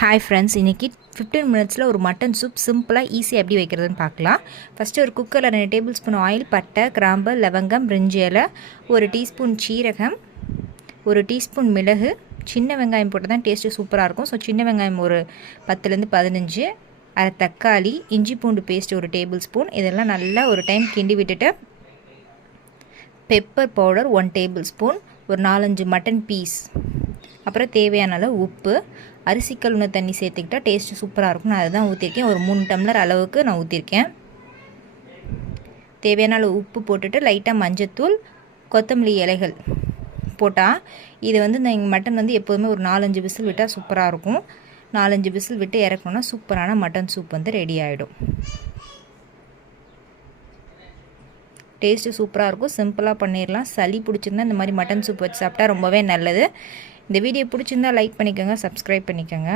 Hi friends, இன்றைக்கி 15 மினிட்ஸில் ஒரு மட்டன் சூப் சிம்பிளாக ஈஸியாக எப்படி வைக்கிறதுன்னு பார்க்கலாம். ஃபஸ்ட்டு ஒரு குக்கரில் 2 டேபிள் ஸ்பூன் ஆயில், பட்டை, கிராம்பு, லவங்கம், பிரிஞ்சி இலை, 1 டீஸ்பூன் சீரகம், 1 டீஸ்பூன் மிளகு, சின்ன வெங்காயம் போட்டு தான் டேஸ்ட்டு சூப்பராக இருக்கும். ஸோ சின்ன வெங்காயம் ஒரு 10லேருந்து 15, அரை தக்காளி, இஞ்சி பூண்டு பேஸ்ட் 1 டேபிள் ஸ்பூன். இதெல்லாம் நல்லா ஒரு டைம் கிண்டி விட்டுட்டு பெப்பர் பவுடர் 1 டேபிள் ஸ்பூன், ஒரு 4-5 மட்டன் பீஸ், அப்புறம் தேவையான அளவு உப்பு, அரிசி கழுவின தண்ணி சேர்த்துக்கிட்டால் டேஸ்ட்டு சூப்பராக இருக்கும். நான் அதுதான் ஊற்றிருக்கேன். ஒரு 3 டம்ளர் அளவுக்கு நான் ஊற்றிருக்கேன். தேவையான அளவு உப்பு போட்டுட்டு லைட்டாக மஞ்சத்தூள், கொத்தமல்லி இலைகள் போட்டால் இது இந்த மட்டன் எப்போதுமே ஒரு 4-5 விசில் விட்டால் சூப்பராக இருக்கும். 4-5 விசில் விட்டு இறக்கணுன்னா சூப்பரான மட்டன் சூப் ரெடி ஆகிடும். டேஸ்ட்டு சூப்பராக இருக்கும். சிம்பிளாக பண்ணிடலாம். சளி பிடிச்சிருந்தா இந்த மாதிரி மட்டன் சூப் வச்சு சாப்பிட்டா ரொம்பவே நல்லது. இந்த வீடியோ பிடிச்சிருந்தா லைக் பண்ணிக்கோங்க, சப்ஸ்கிரைப் பண்ணிக்கோங்க.